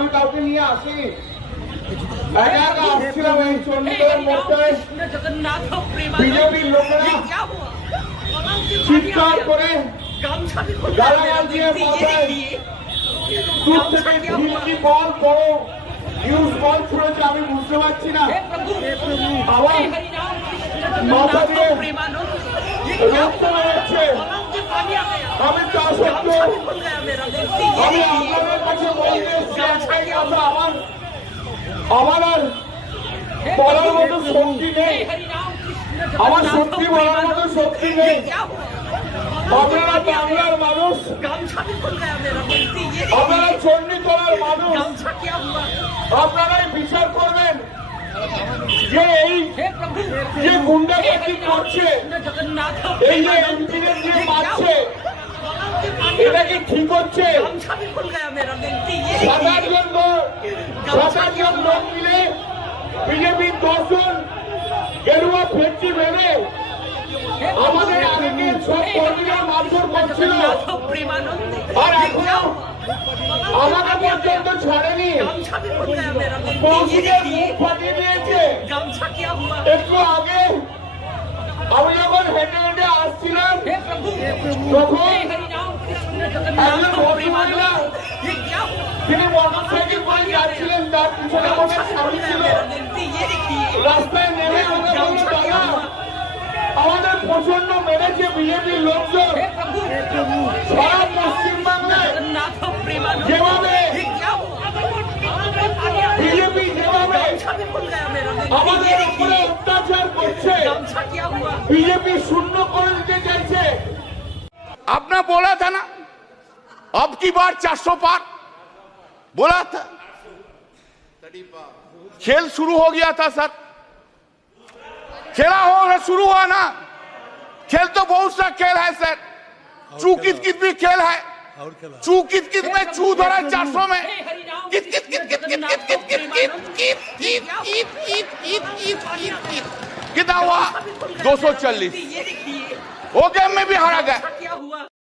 আমি কাউকে নিয়ে আসিনি। একা আসছিলাম এই চণ্ডীগড়ের মধ্যে, বিজেপির লোকেরা চিৎকার করে গালাগাল দিয়ে মাথায় দূর থেকে ঝিল্লি বল বড় নিউজ বল ছুড়েছে। আমি বুঝতে পারছি না আবার মাথা দিয়ে রক্ত বেরোচ্ছে। আমি তা সত্ত্বেও আমি আপনাদের কাছে বলতে এসেছি একটাই কথা, আমার আর বলার মতো শক্তি নেই, আমার সত্যি বলার মতো শক্তি নেই। আপনারা বাংলার মানুষ, আপনারা চণ্ডীতলার মানুষ, আপনারাই বিচার করবেন যে এই যে গুন্ডাগর্দি করছে, এই যে এমপিদের যে মারছে, এটা কি ঠিক হচ্ছে? 7-8 জন লোক মিলে বিজেপির 10 জন গেরুয়া ফেটছি ভেবে আমাদের আগে সব কর্মীরা মারধর করছিল, আর এখনো আমাকে পর্যন্ত ছাড়েনি, কৌশিকের মুখ ফাটিয়ে দিয়েছে। একটু আগে আমি যখন হেঁটে হেঁটে আসছিলাম তখন একজন ভদ্রমহিলা, তিনি মোটর সাইকেল করে যাচ্ছিলেন, তার পিছনে আমাদের স্বামী ছিল, রাস্তায় নেমে আমাকে বলল, দাদা আমাদের প্রচন্ড মেরেছে বিজেপির লোকজন। সারা পশ্চিমবাংলায় যেভাবে বিজেপি যেভাবে আমাদের উপরে অত্যাচার করছে, बीजेपी शून्य कर दिते चाइছে। आपने बोला था ना अब की बार 400 पार बोला था, खेल शुरू हो गया था सर, खेला हो शुरू हुआ ना, खेल तो बहुत सा खेल है सर, चू कित कित भी खेल है, चू कित कित में चू धरा 400 में कित कित कित कित कित कित कित कित कित कित कितना हुआ 240, वो गेम में भी हारा गया।